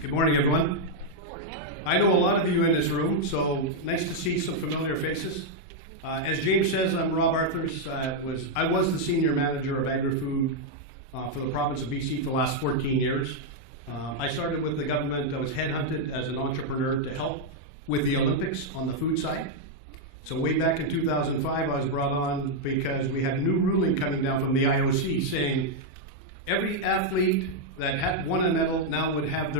Good morning, everyone. I know a lot of you in this room, so nice to see some familiar faces. As James says, I'm Rob Arthurs. I was the senior manager of agri-food for the province of BC for the last 14 years. I started with the government. I was headhunted as an entrepreneur to help with the Olympics on the food side. So way back in 2005, I was brought on because we had a new ruling coming down from the IOC saying every athlete that had won a medal now would have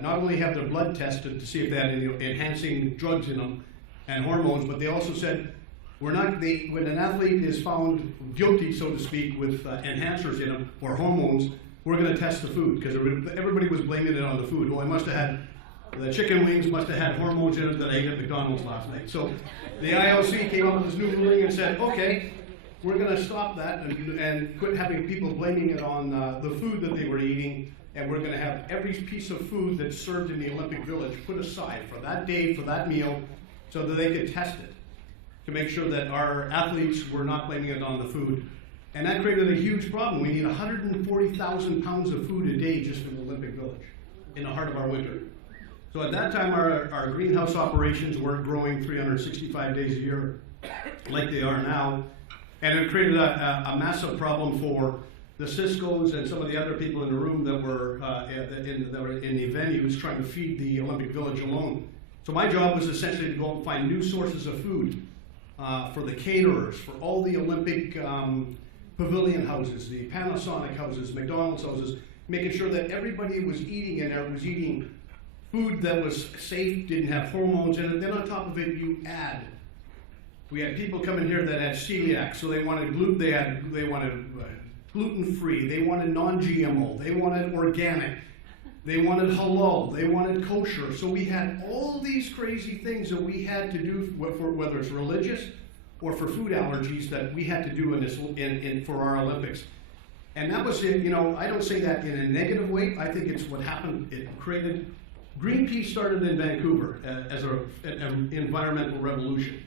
not only have their blood tested to see if they had any enhancing drugs in them and hormones, but they also said when an athlete is found guilty, so to speak, with enhancers in them or hormones, we're going to test the food, because everybody was blaming it on the food. Well, the chicken wings must have had hormones in it that I ate at McDonald's last night. So the IOC came up with this new ruling and said, okay, we're going to stop that and quit having people blaming it on the food that they were eating, and we're going to have every piece of food that's served in the Olympic Village put aside for that day, for that meal, so that they could test it to make sure that our athletes were not blaming it on the food. And that created a huge problem. We need 140,000 pounds of food a day just in the Olympic Village, in the heart of our winter. So at that time, our greenhouse operations weren't growing 365 days a year like they are now. And it created a massive problem for the Cisco's and some of the other people in the room that were in the venues trying to feed the Olympic Village alone. So my job was essentially to go and find new sources of food for the caterers, for all the Olympic pavilion houses, the Panasonic houses, McDonald's houses, making sure that everybody was eating in there was eating food that was safe, didn't have hormones in it. Then on top of it, we had people coming here that had celiac, so they wanted gluten-free, they wanted non-GMO, they wanted organic, they wanted halal, they wanted kosher. So we had all these crazy things that we had to do, whether it's religious or for food allergies, that we had to do for our Olympics. And that was it. I don't say that in a negative way. I think it's what happened. It created. Greenpeace started in Vancouver as an environmental revolution.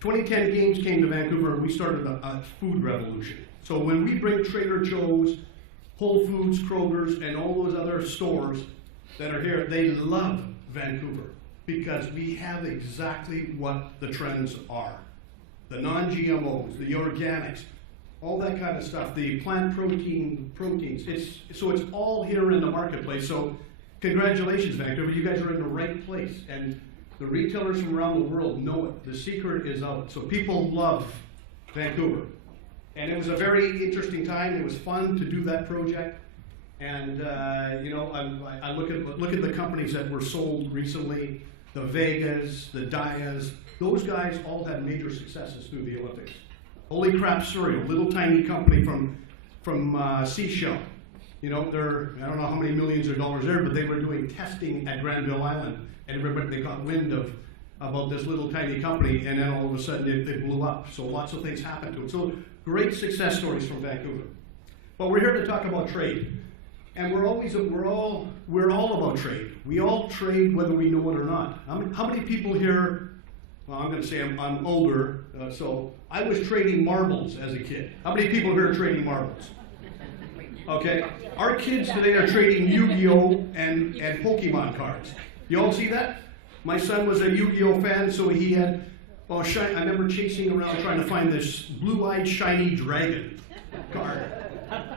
2010 Games came to Vancouver and we started a food revolution. So when we bring Trader Joe's, Whole Foods, Kroger's, and all those other stores that are here, they love Vancouver because we have exactly what the trends are. The non-GMOs, the organics, all that kind of stuff, the plant proteins. It's all here in the marketplace. So congratulations, Vancouver, you guys are in the right place. And the retailers from around the world know it. The secret is out. So people love Vancouver. And it was a very interesting time. It was fun to do that project. And I look at the companies that were sold recently, the Vegas, the Dias. Those guys all had major successes through the Olympics. Holy Crap Cereal, little tiny company from Seashell. I don't know how many millions of dollars there, but they were doing testing at Granville Island. And they got wind about this little tiny company, and then all of a sudden it blew up. So lots of things happened to it. So great success stories from Vancouver. But we're here to talk about trade, and we're all about trade. We all trade whether we know it or not. How many people here? Well, I'm going to say I'm older, so I was trading marbles as a kid. How many people here are trading marbles? Okay, our kids today are trading Yu-Gi-Oh and Pokemon cards. You all see that? My son was a Yu-Gi-Oh fan, so he had, I remember chasing around trying to find this blue-eyed shiny dragon card.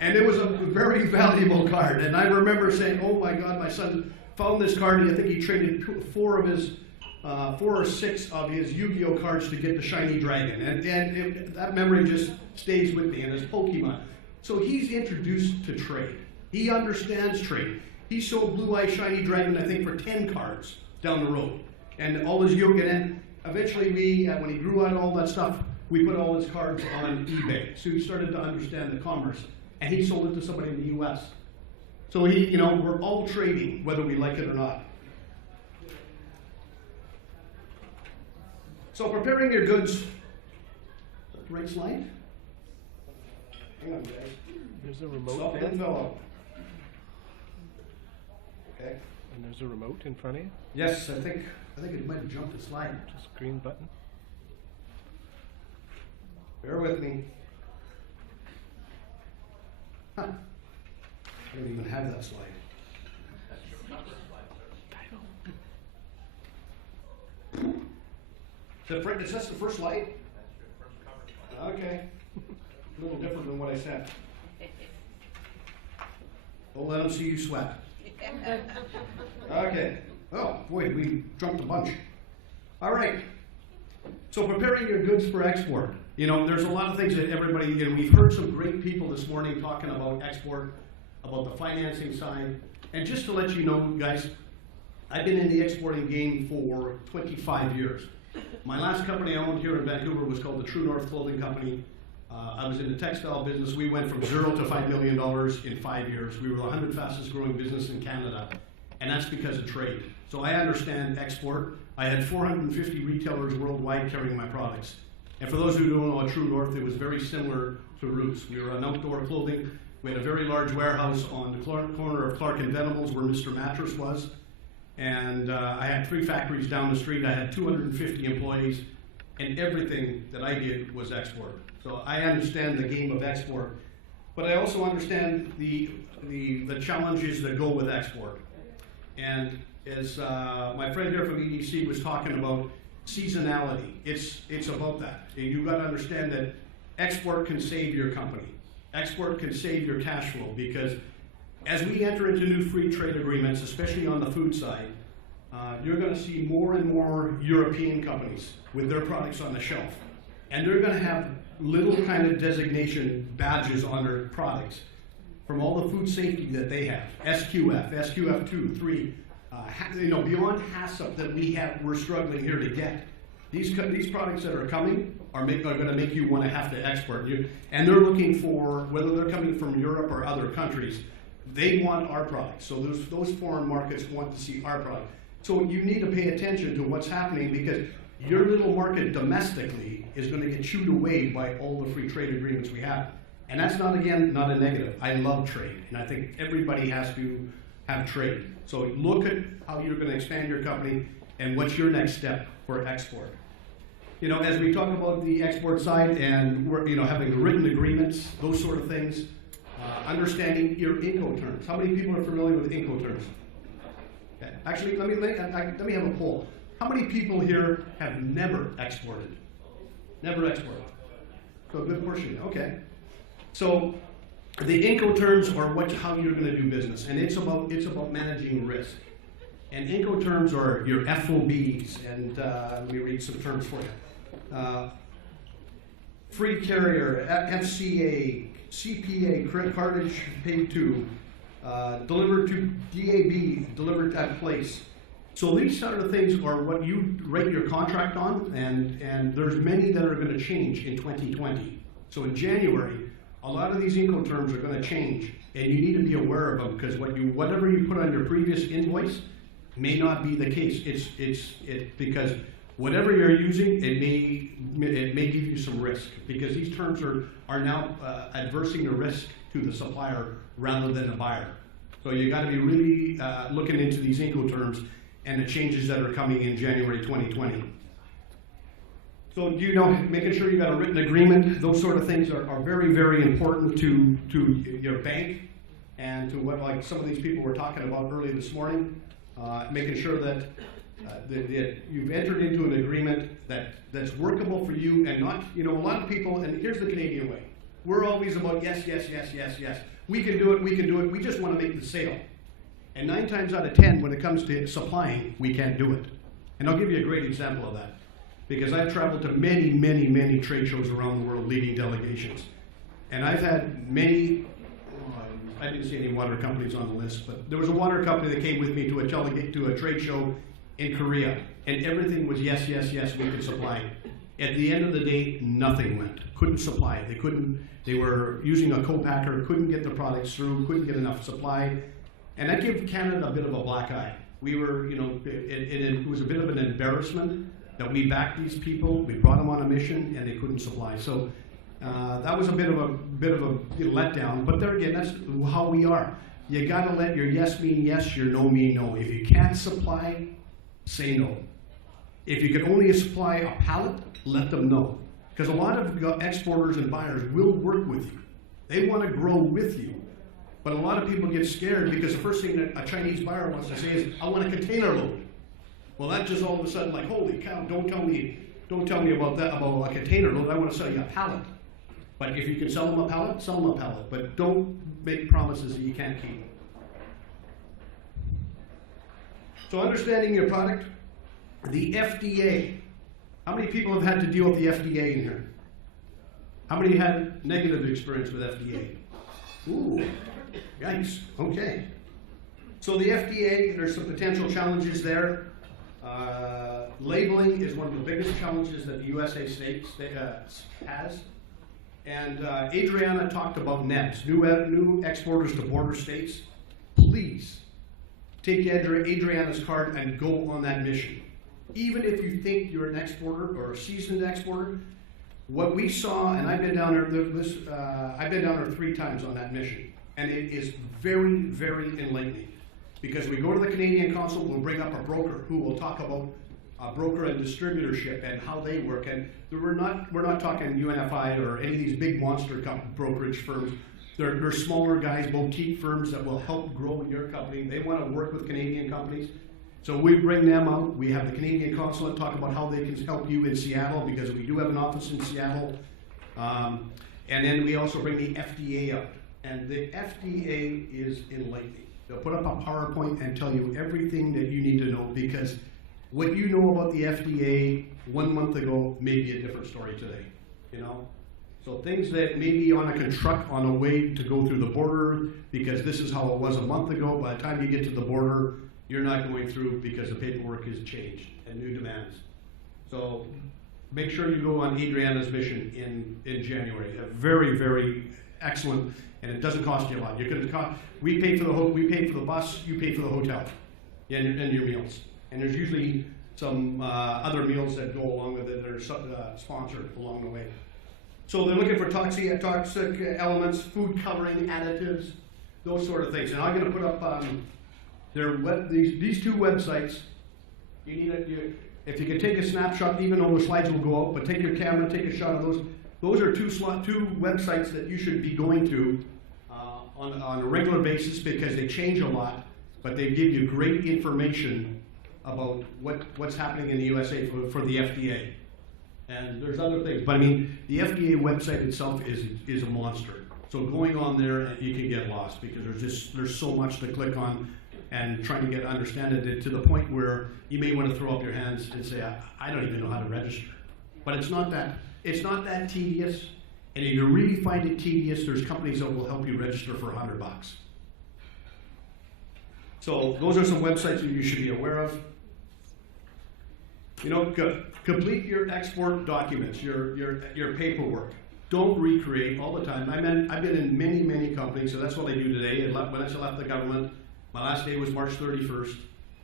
And it was a very valuable card. And I remember saying, oh my God, my son found this card, and I think he traded 4 or 6 of his Yu-Gi-Oh cards to get the shiny dragon. And that memory just stays with me, and it's Pokemon. So he's introduced to trade. He understands trade. He sold Blue-Eyed Shiny Dragon, I think, for 10 cards down the road. And all his yoga, and eventually when he grew out all that stuff, we put all his cards on eBay. So he started to understand the commerce. And he sold it to somebody in the US. So we're all trading, whether we like it or not. So preparing your goods. Is that the right slide? Hang on, guys. There's a remote Stop there. and fell out. Okay. And there's a remote in front of you. Yes, I think it might have jumped a slide. Just green button. Bear with me. Huh. I don't even have that slide. Is this the first light? Okay. A little different than what I said. Don't let them see you sweat. Okay. Oh, boy, we jumped a bunch. All right. So preparing your goods for export. You know, there's a lot of things that everybody, you know, we've heard some great people this morning talking about export, about the financing side. And just to let you know, guys, I've been in the exporting game for 25 years. My last company I owned here in Vancouver was called the True North Clothing Company. I was in the textile business. We went from 0 to $5 million in 5 years. We were the 100 fastest growing business in Canada, and that's because of trade. So I understand export. I had 450 retailers worldwide carrying my products. And for those who don't know True North, it was very similar to Roots. We were an outdoor clothing. We had a very large warehouse on the corner of Clark and Venables where Mr. Mattress was. And I had 3 factories down the street. I had 250 employees, and everything that I did was export. So I understand the game of export, but I also understand the challenges that go with export. And as my friend here from EDC was talking about seasonality, it's about that. You've got to understand that export can save your company. Export can save your cash flow, because as we enter into new free trade agreements, especially on the food side, you're going to see more and more European companies with their products on the shelf. And they're going to have little kind of designation badges on their products from all the food safety that they have. SQF, SQF2, 3, you know, beyond HACCP that we're struggling here to get. These products that are coming are going to make you want to have to export. And they're looking for, whether they're coming from Europe or other countries, they want our products. So those foreign markets want to see our product. So you need to pay attention to what's happening, because your little market domestically is going to get chewed away by all the free trade agreements we have. And that's not, again, not a negative. I love trade, and I think everybody has to have trade. So look at how you're going to expand your company and what's your next step for export. You know, as we talk about the export side and we're, you know, having written agreements, those sort of things, understanding your Incoterms. How many people are familiar with Incoterms? Okay. Actually, let me have a poll. How many people here have never exported? Never exported. So a good portion. Okay. So the Incoterms are how you're going to do business, and it's about managing risk. And Incoterms are your FOBs, and let me read some terms for you. Free carrier, FCA, CPA, credit cartage paid to, delivered to DAB, delivered at place. So these sort of things are what you rate your contract on, and there's many that are going to change in 2020. So in January, a lot of these Incoterms are going to change, and you need to be aware of them, because whatever you put on your previous invoice may not be the case. It's because whatever you're using, it may give you some risk, because these terms are now adversing the risk to the supplier rather than the buyer. So you got to be really looking into these Incoterms and the changes that are coming in January 2020. So, you know, making sure you got a written agreement, those sort of things are very, very important to your bank and to what, like some of these people were talking about earlier this morning, making sure that you've entered into an agreement that's workable for you, and not, you know, a lot of people, and here's the Canadian way, we're always about yes, yes, yes, yes, yes. We can do it, we just want to make the sale. And 9 times out of 10, when it comes to supplying, we can't do it. And I'll give you a great example of that, because I've traveled to many, many, many trade shows around the world leading delegations. And I've had many, I didn't see any water companies on the list, but there was a water company that came with me to a trade show in Korea, and everything was yes, yes, yes, we could supply. At the end of the day, nothing went. Couldn't supply. They were using a co-packer, couldn't get the products through, couldn't get enough supply. And that gave Canada a bit of a black eye. We were, you know, it was a bit of an embarrassment that we backed these people, we brought them on a mission, and they couldn't supply. So that was a bit of a letdown. But there again, that's how we are. You got to let your yes mean yes, your no mean no. If you can't supply, say no. If you can only supply a pallet, let them know. Because a lot of exporters and buyers will work with you. They want to grow with you. But a lot of people get scared because the first thing that a Chinese buyer wants to say is, I want a container load. Well, that's just all of a sudden like, holy cow, don't tell me Don't tell me about that, about a container load. I want to sell you a pallet. But if you can sell them a pallet, sell them a pallet. But don't make promises that you can't keep. So understanding your product, the FDA. How many people have had to deal with the FDA in here? How many had negative experience with FDA? Ooh, yikes, okay. So the FDA, there's some potential challenges there. Labeling is one of the biggest challenges that the USA has. And Adriana talked about NEBs, new exporters to border states. Please take Adriana's card and go on that mission. Even if you think you're an exporter or a seasoned exporter, what we saw, and I've been down there, I've been down there 3 times on that mission, and it is very, very enlightening. Because we go to the Canadian consul, we'll bring up a broker who will talk about broker and distributorship and how they work. And we're not talking UNFI or any of these big monster brokerage firms. They're smaller guys, boutique firms that will help grow your company. They want to work with Canadian companies. So we bring them out. We have the Canadian consulate talk about how they can help you in Seattle, because we do have an office in Seattle. And then we also bring the FDA out. And the FDA is enlightening. They'll put up a PowerPoint and tell you everything that you need to know, because what you know about the FDA 1 month ago may be a different story today, you know? So things that may be on a truck on a way to go through the border, because this is how it was a month ago, by the time you get to the border, you're not going through because the paperwork has changed and new demands. So make sure you go on Adriana's mission in January. A very, very excellent, and it doesn't cost you a lot. We pay for the bus, you pay for the hotel, and your meals. And there's usually some other meals that go along with it that are sponsored along the way. So they're looking for toxic elements, food coloring, additives, those sort of things. And I'm going to put up these 2 websites. If you can take a snapshot, even though the slides will go out, but take your camera, take a shot of those. Those are 2 websites that you should be going to on a regular basis, because they change a lot, but they give you great information about what's happening in the USA for the FDA. And there's other things, but I mean, the FDA website itself is a monster. So going on there, you can get lost, because there's so much to click on, and trying to understand it to the point where you may want to throw up your hands and say, I don't even know how to register. But it's not that tedious. And if you really find it tedious, there's companies that will help you register for $100. So those are some websites that you should be aware of. You know, complete your export documents, your paperwork. Don't recreate all the time. I've been in many, many companies, so that's what I do today. When I left the government, my last day was March 31st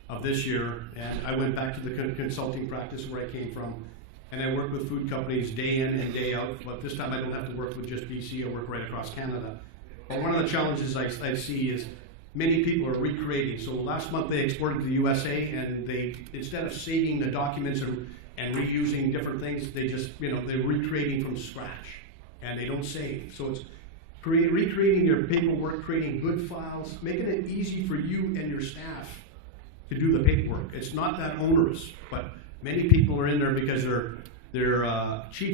of this year, and I went back to the consulting practice where I came from. And I work with food companies day in and day out, but this time I don't have to work with just BC, I work right across Canada. But one of the challenges I see is many people are recreating. So last month they exported to the USA, and instead of saving the documents and reusing different things, they're recreating from scratch, and they don't save. So it's recreating your paperwork, creating good files, making it easy for you and your staff to do the paperwork. It's not that onerous, but many people are in there because they're cheap.